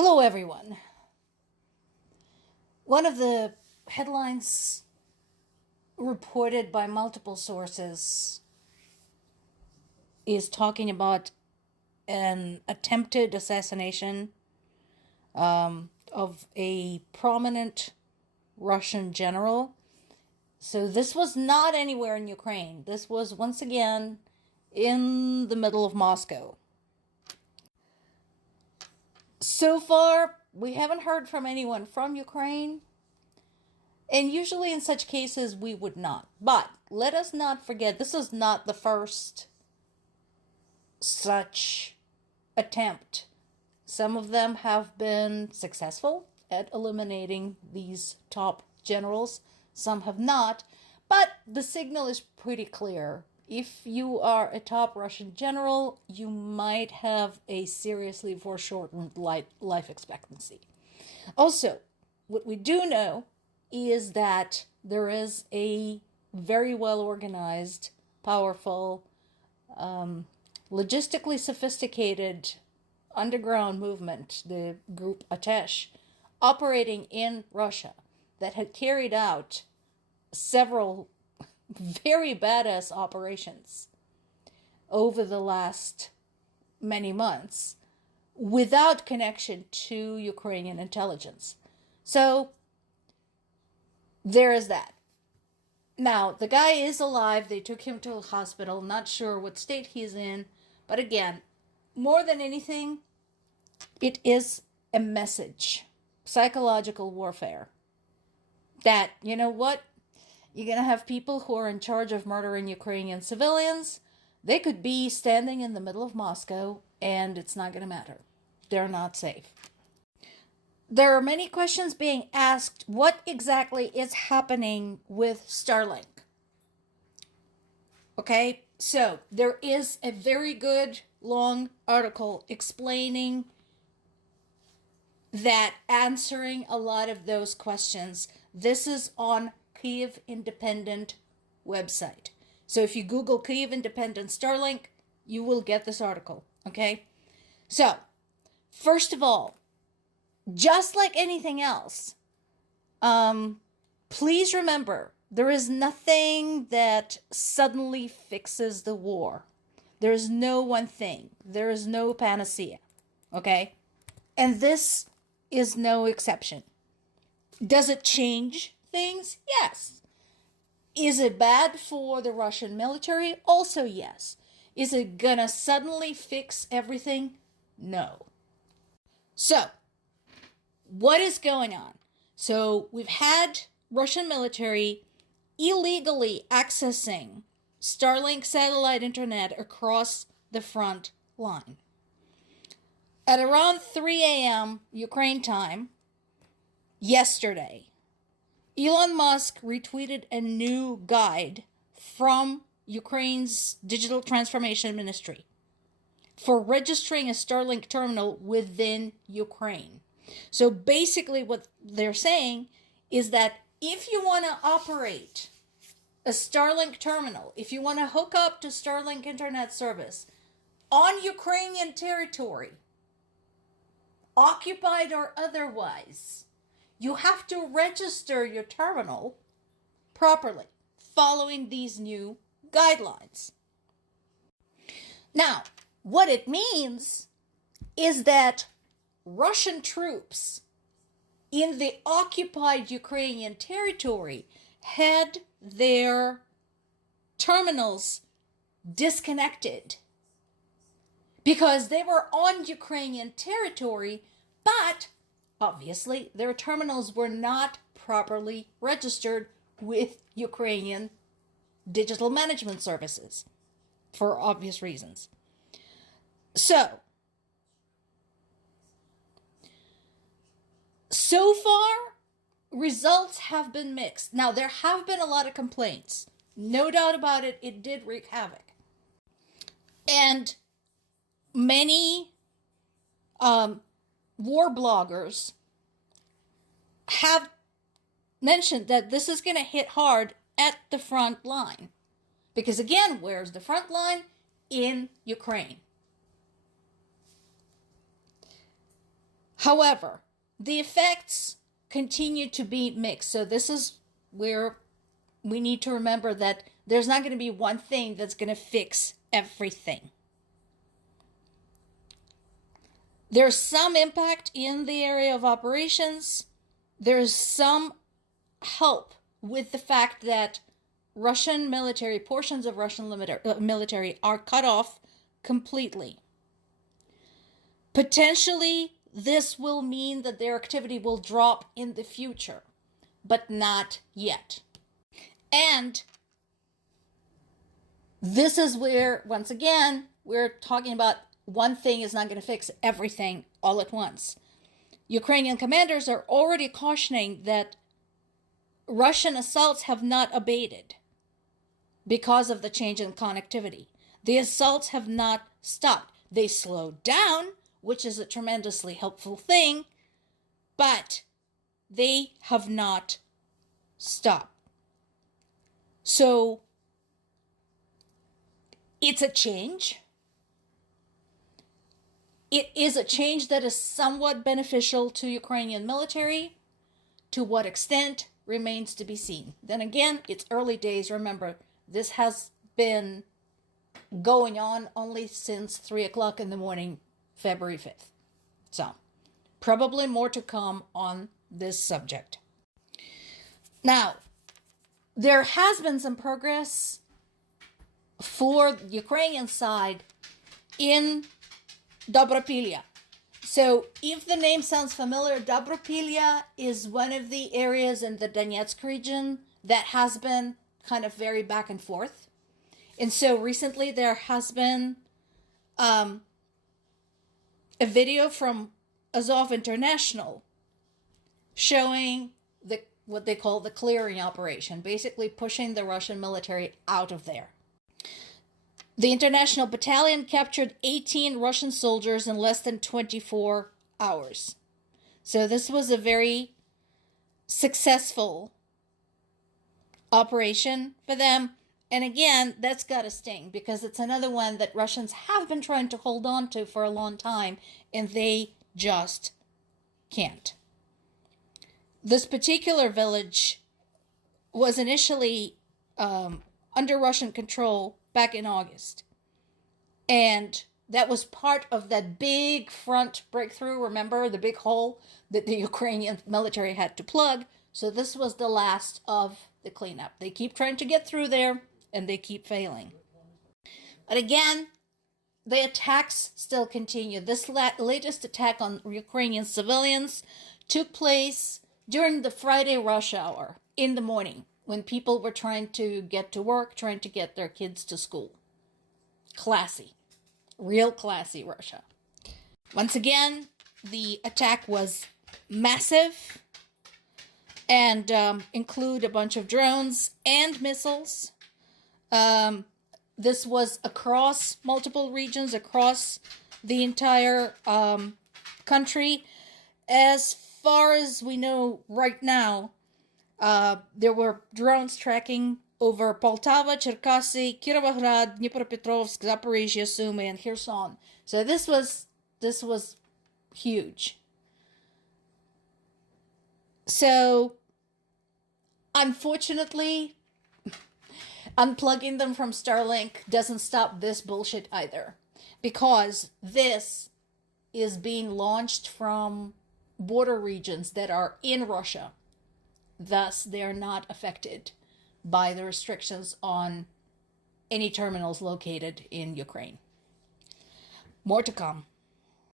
Hello, everyone. One of the headlines reported by multiple sources is talking about an attempted assassination of a prominent Russian general. So this was not anywhere in Ukraine. This was once again in the middle of Moscow. So far, we haven't heard from anyone from Ukraine. And usually in such cases, we would not. But let us not forget, this is not the first such attempt. Some of them have been successful at eliminating these top generals. Some have not. But the signal is pretty clear. If you are a top Russian general, you might have a seriously foreshortened life expectancy. Also, what we do know is that there is a very well organized, powerful, logistically sophisticated underground movement, the group Atesh, operating in Russia that had carried out several very badass operations over the last many months without connection to Ukrainian intelligence. So there is that. Now, the guy is alive. They took him to a hospital. Not sure what state he's in. But again, more than anything, it is a message. Psychological warfare. That, you know what? You're going to have people who are in charge of murdering Ukrainian civilians. They could be standing in the middle of Moscow, and it's not going to matter. They're not safe. There are many questions being asked. What exactly is happening with Starlink? Okay, so there is a very good long article explaining that, answering a lot of those questions. This is on Kyiv Independent website. So if you Google Kyiv Independent Starlink, you will get this article. Okay, so first of all, just like anything else, please remember, there is nothing that suddenly fixes the war. There is no one thing. There is no panacea. Okay? And this is no exception. Does it change things? Yes. Is it bad for the Russian military? Also yes. Is it gonna suddenly fix everything? No. So, what is going on? So we've had Russian military illegally accessing Starlink satellite internet across the front line. At around 3 a.m. Ukraine time yesterday, Elon Musk retweeted a new guide from Ukraine's Digital Transformation Ministry for registering a Starlink terminal within Ukraine. So basically what they're saying is that if you want to operate a Starlink terminal, if you want to hook up to Starlink internet service on Ukrainian territory, occupied or otherwise, you have to register your terminal properly, following these new guidelines. Now, what it means is that Russian troops in the occupied Ukrainian territory had their terminals disconnected because they were on Ukrainian territory, but obviously their terminals were not properly registered with Ukrainian digital management services for obvious reasons. So far, results have been mixed. Now, there have been a lot of complaints. No doubt about it, it did wreak havoc. And many war bloggers have mentioned that this is going to hit hard at the front line. Because again, where's the front line? In Ukraine. However, the effects continue to be mixed. So this is where we need to remember that there's not going to be one thing that's going to fix everything. There's some impact in the area of operations. There's some help with the fact that Russian military, portions of Russian military are cut off completely. Potentially, this will mean that their activity will drop in the future, but not yet. And this is where, once again, we're talking about one thing is not going to fix everything all at once. Ukrainian commanders are already cautioning that Russian assaults have not abated because of the change in connectivity. The assaults have not stopped. They slowed down, which is a tremendously helpful thing, but they have not stopped. So it's a change. It is a change that is somewhat beneficial to Ukrainian military. To what extent remains to be seen. Then again, it's early days. Remember, this has been going on only since 3 o'clock in the morning, February 5th. So, probably more to come on this subject. Now, there has been some progress for the Ukrainian side in Dobropilya. So if the name sounds familiar, Dobropilya is one of the areas in the Donetsk region that has been kind of very back and forth. And so recently there has been a video from Azov International showing what they call the clearing operation, basically pushing the Russian military out of there. The international battalion captured 18 Russian soldiers in less than 24 hours. So this was a very successful operation for them. And again, that's got to sting because it's another one that Russians have been trying to hold on to for a long time, and they just can't. This particular village was initially under Russian control back in August. And that was part of that big front breakthrough. Remember the big hole that the Ukrainian military had to plug? So this was the last of the cleanup. They keep trying to get through there, and they keep failing. But again, the attacks still continue. This latest attack on Ukrainian civilians took place during the Friday rush hour in the morning when people were trying to get to work, trying to get their kids to school. Classy. Real classy Russia. Once again, the attack was massive and include a bunch of drones and missiles. This was across multiple regions, across the entire country. As far as we know right now, there were drones tracking over Poltava, Cherkasy, Kirovograd, Dnipropetrovsk, Zaporizhia, Sumy, and Kherson. So this was huge. So, unfortunately, unplugging them from Starlink doesn't stop this bullshit either, because this is being launched from border regions that are in Russia. Thus, they are not affected by the restrictions on any terminals located in Ukraine. More to come.